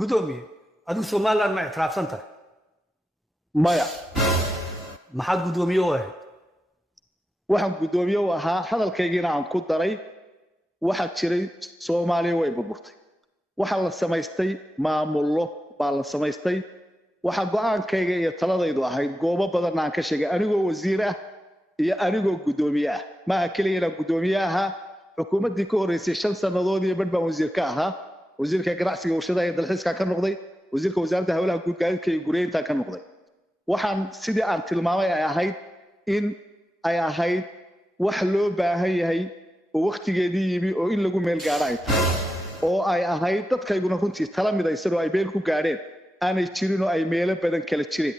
قدومي أدو سومالان ما اعتراف سنتر maya ما حد قدومي واحد waxaan gudoomiye u ahaa hadalkaygiina aan ku daray waxa jiray Soomaaliya way burburtay waxa la samaystay maamullo baa la samaystay waxa go'aankayga iyo taladaydu ahayd goobo badan aan ka sheegay anigoo wasiir ah iyo anigoo gudoomiye ah ma kaliya gudoomiye ahaa xukuumaddii ka horeysay 5 sanadood iyo badh baan wasiir ka ahaa wasiirka ganacsiga warshadaha iyo dalxiiska ka noqday wasiirka wasaaradda hawlaha guud gaadiidka iyo guryeynta ka noqday waxaan sidii aan tilmaamay ay ahayd in ay ahayd wax loo baahan yahay oo waqtigeedii yimi oo in lagu meel gaaro ay tahay oo ay ahayd dadkayguna runtii tala midaysan oo ay meel ku gaadheen aanay jirin oo ay meelo badan kala jireen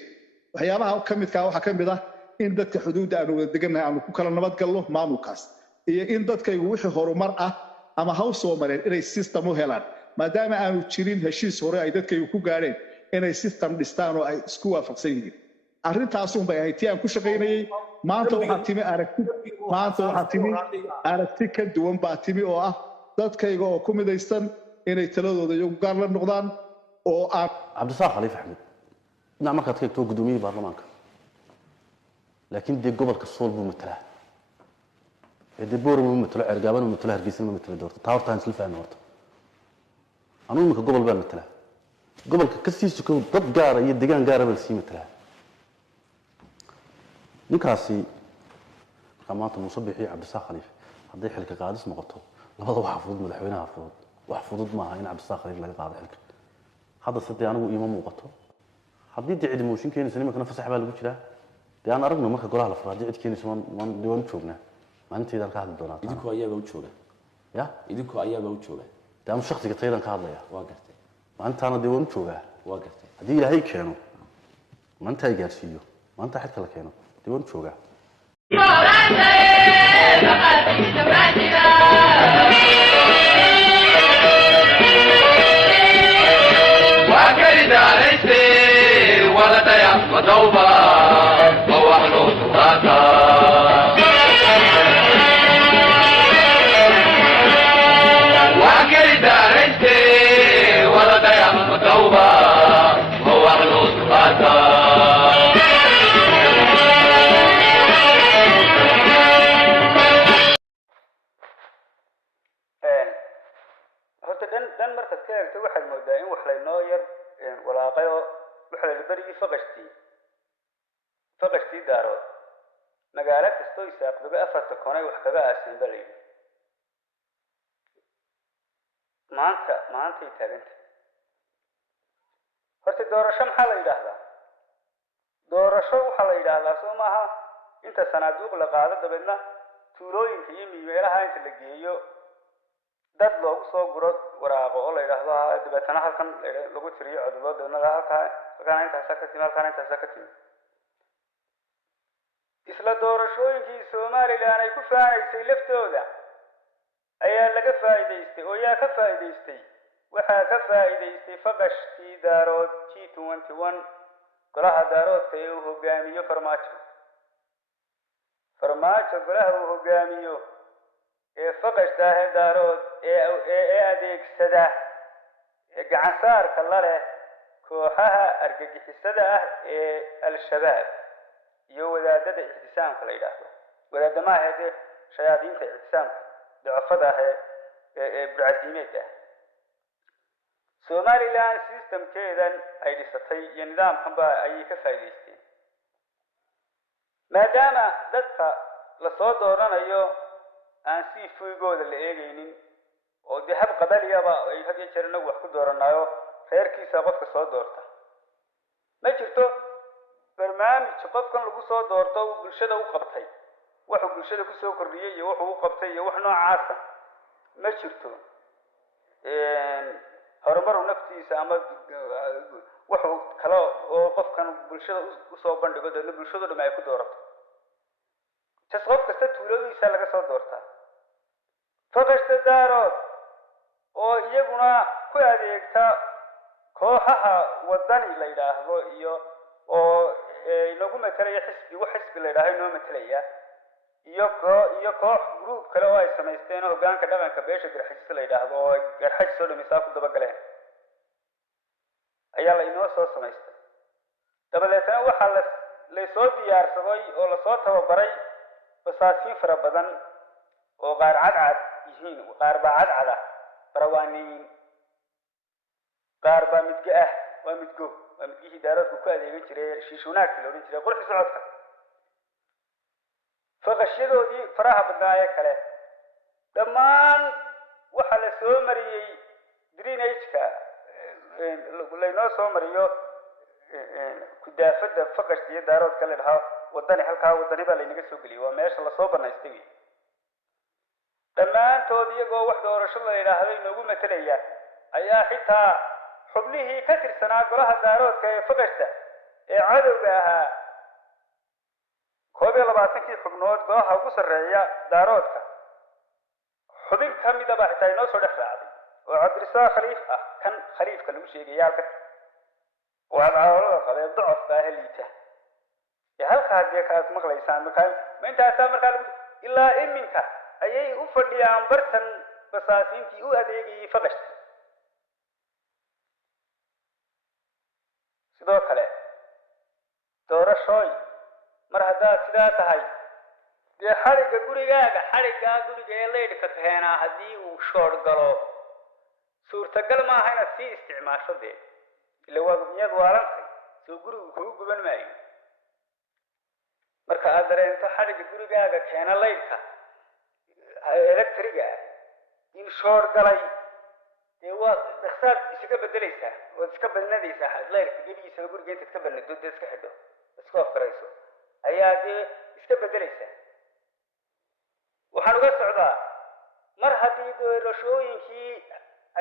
waxyaabaha ka midka waxa ka mid ah in dadka xuduudda aan wada degannahay aanu ku kala nabad galno maamulkaas iyo in dadkaygu wixii horumar ah ama haw soo mareen inay system u helaan maadaama aanu jirin heshiis hore ay dadkaygu ku gaadheen inay system dhistaan oo ay isku waafaqsan yihiin arrintaas un bay ahayd tii aan ku shaqaynayay maanta waxaa timi aragti ka duwan baa timi oo ah dadkayga oo ku midaysan inay taladooda iyagu gaar la noqdaan oo aan cabdisaaq khaliif axmed dhinac markaad ka eegto gudoomiyihii baarlamaanka laakiin dee gobolka sool buu matalaa dee boorama ma matalo cergaabana ma matalo hargeysa ma matalo doorto taa horta aan isla fahmi horta anugu iminka gobol baan matalaa gobolka ka sii sukow dad gaara iyo deegaan gaara baan sii matalaa ninkaasi markaa maanta muuse bixiyo cabdisaaq khaliif hadday xilka qaadis noqoto labada waxa fudud madaxweynaha fudud wax fudud maaha in cabdisaaq khaliif laga qaado xilka hadda sadii anigu iima muuqato haddii dee cid mooshin keenaysa nimankana fasax baa lagu jiraa dee aan aragno marka golaha la furo haddii cid keenaysa waan u joognaa maalinteydaan ka hadli doonaa idinku ayaaba u jooga ya idinku ayaaba u jooga dee anu shakhsiga taydaan ka hadlayaa waa gartay maalintaana dee waan u joogaa waa gartay haddii ilaahay keeno maalinta ay gaarsiiyo maalinta xidka la keeno dee waan u joogaa dan markaad ka eegto waxaad moodaa in wax laynoo yar walaaqayo waxa la berigii faqashtii daarood magaalo kastoo isaaqdaga 4 konay wax kaga aasin baa layidhi maantay taaganta horta doorasho maxaa la yidhaahdaa doorasho waxaa la yidhaahdaa soo maaha inta sanaaduuq la qaado dabeedna tuulooyinka iyo meelaha inta la geeyo dad loogu soo guro waraaqo oo la yiraahdo dabeetana halkan lagu tiriyo codadooda halkan intaas ka timi halkan intaas ka timi isla doorashooyinkii Soomaaliland ay ku faa'iideysay laftooda ayaa laga faa'iideystay oo yaa ka faa'iideystay waxa ka faa'iideystay faqashtii daarood G21 golaha daaroodka ee uu hogaamiyo farmaajo golaha uu hogaamiyo ee faqashta daarood ee adeegsada gacan saarka la leh kooxaha argagixisada ah ee al-shabaab iyo wadaadada ixtisaamka la yiraahdo wadaadamaha ee shayaadiinta ixtisaamka dacafada ah ee burcadiimeedka Somaliland systemkeedan ay dhisatay iyo nidaamkan baa ay ka faa'iideysteen maadaama dadka la soo dooranayo aan si fuugooda la eegaynin oo dahab qabaliyaba ay had iyo jeer inagu wax ku dooranayo reerkiisa qofka soo doorta ma jirto barnaamij qofkan lagu soo doorto uu bulshada u qabtay wuxuu bulshada ku soo kordhiyay iyo wuxuu u qabtay iyo wax noocaas ma jirto horumar naftiisa ama wuxuu kala oo qofkan bulshada u soo bandhigo dadna bulshadu dhama ay ku doorato qof kasta tuuladiisa laga soo doortaa faqashta daarood oo iyaguna ku adeegta kooxaha wadani la yiraahdo iyo oo inagu matalaya xisbi la yiraahdo inoo matalaya iyo koox group kale oo ay samaysteen hoggaanka dhaqanka beesha garxajis la yiraahdo oo garxaj soo dhamaysa ku daba galeen ayaa la inoo soo samaystay dabadeetna waxaa laysoo diyaarsaday oo lasoo tababaray basaasiin fara badan oo qaar cadcad yihiin qaar baa cadcada barawaaniyiin qaar baa midga ah waa midgihii daaroodku ku adeegan jiray shiishunaagta la odhan jiray qurxi socodka faqashyadoodii faraha badnaa ee kale dhammaan waxaa la soo mariyey drainage-ka laynoo soo mariyo kudaafada faqashta iyo daaroodka la dhahaa wadani halkaa wadani baa laynaga soo geliyay waa meesha lasoo banaystay wey dhammaantood iyagoo wax doorasho la yidhaahdo inoogu matalaya ayaa xitaa xubnihii ka tirsanaa golaha daaroodka ee faqashta ee cadowga ahaa 22 xubnood golaha ugu sarreeya daaroodka xubin ka mid ah xitaa inoo soo dhex raacday oo cabdirasaaq khaliif ah kan khaliifka lagu sheegay halka waa cawlada qabay docofka ah liita ee halka hadii ka maqlaysaan ma intaas markaa ilaa iminka ayay u fadhiyaan bartan basaasiintii u adeegayay faqashta sidoo kale doorashooy mar haddaad sidaa tahay dee xadhigga gurigaaga guriga ee leydhka keenaa haddii uu shoor galo suurtagal maaha inaad sii isticmaasho dee ila waa miyaad waarantay soo gurigu kugu guban maayo marka aad dareento xadhigga gurigaaga keena leydhka electriga in shoor galay dee waa dhaqsaad isaga bedelaysaa waad iska badnadaysaa leydhka gebigiisa guriga intaad ka badnado dee iska xidho iska afkarayso ayaa dee iska bedelaysaa waxaan uga socdaa mar haddii doorashooyinkii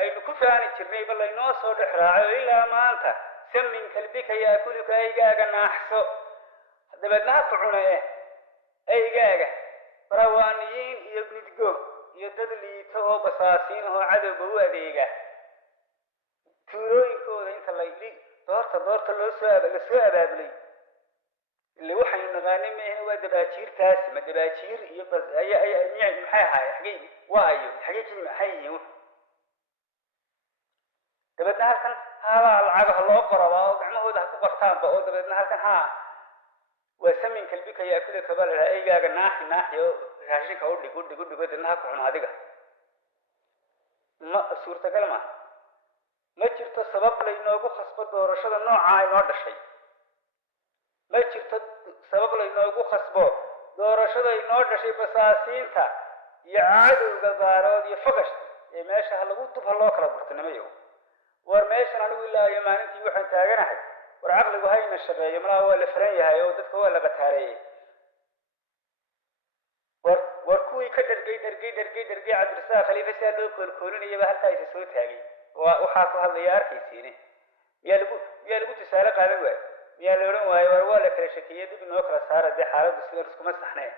aynu ku faani jirnay bal laynoo soo dhex raaco ilaa maanta samin kalbika yaakuluka aygaaga naaxso dabeedna ha kucune aygaaga barawaaniyiin iyo midgo iyo dad liito oo basaasiin oo cadowga u adeega tuulooyinkooda inta la yidhi doorta lasoo abaabulay اللي وحنا نغاني ما هو دباجيرتاس ما دباجير يبقى أي محي هاي حقيقي وايو حقيقي محي دبنا هالكن هذا العجه الله قربا وقعمه ده كقرطان بقول دبنا هالكن ها وسمين كلبك يأكل كبار أي جاك ناحية راشين كودي قد إنها كون هذيك ما صورة كلمة ما جرت السبب لأنه أبو خصبة ورشة النوع عاي ما هذا الشيء ما جرت سبب لأنه أبو خصبة ورشة النوع هذا شيء بساسين تا يعادوا الجبارات يفقش ماشي هلا قلت بهالله كربت نميو ورماشي أنا أقول لا يا أنتي وحنا تاجنا حد ورعقل وهاي من الشباب يملا هو الفرنية هاي ودك هو اللي بتهري وركوي كدر جيدر عبد الرزاق خليفة سألوا كلوني يبقى هل تايس سويت هاي وحاف هالليار كيسينه يالبو تسالق على الواد يالورن واي ولا كرشكية دي بنوكر سارة دي حالة دسيلر سكما صحناه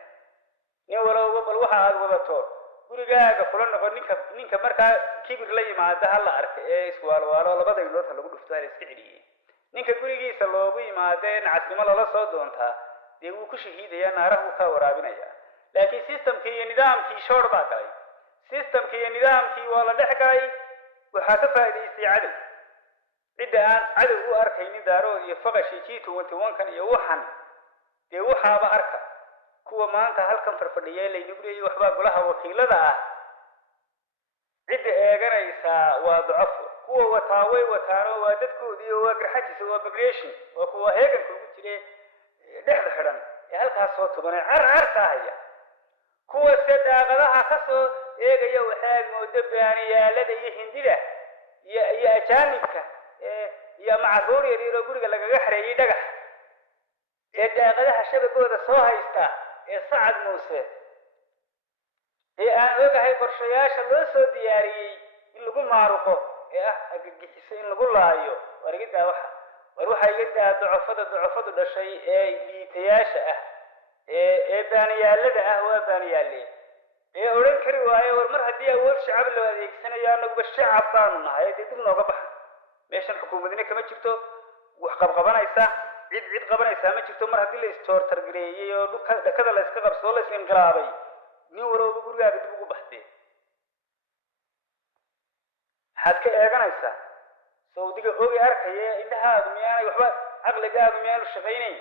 نيورو وبل وحا وبطور gurigaaga fulan noqon ninka marka kibir la yimaado hal la arkay ee iswaalwaalo labada inood lagu dhuftaa iska xiriyay ninka gurigiisa loogu yimaadeen casnimo lala soo doontaa dee uu ku shahiidaya naarahu ka waraabinaya laakiin systemkii iyo nidaamkii shoor baa galay systemkii iyo nidaamkii waa la dhex galay waxa ka faa'iideystay cadow cid aan cadow u arkaynin daaro iyo faqashi G21 kan iyo waxan dee waxaaba arka kuwa maanta halkan farfadhiyay laynagu leeyahay waxba golaha wakiilada ah cid eeganaysa waa dacaf kuwa wataaway wataano waa dadkoodii oo waa garxajis waa migration waa kuwa heegan ugu jiray dhexda xiran ee halkaas soo tubanay carcartaaya kuwa sadaaqadaha ka soo eegaya waxaa moodo baaniyaalada iyo hindida iyo ajaanibka iyo macruur yar oo guriga lagaga xareeyay dhagax ee daaqadaha shabagooda soo haysta سعد موسى أنا وجهي برشياش اللي سو دياري اللي قو معروقه أجيسين اللي قو لا أيوه ورجيتها وروح يجيتها ضعفة ده شيء اللي تياشه بانيال لده هو بانيالي أورين كريواية ورمر هدية أول شعب اللي هذيك سنة يا نقول الشعب بانونا هاي دي دمنا قبح ماشي الحكومة دينا كمان شفتوا وحقبنا يسا عيد qabanaysa ma jirto mar hadii la istoor targareeyay oo dhakada la iska qabsado la isla inqiraabay nin warooba gurigaaga dib ugu baxday had ka eeganaysa sawdiga ogi arkaya indhahaadu miyaanay waxba caqligaagu miyaanu shaqaynayn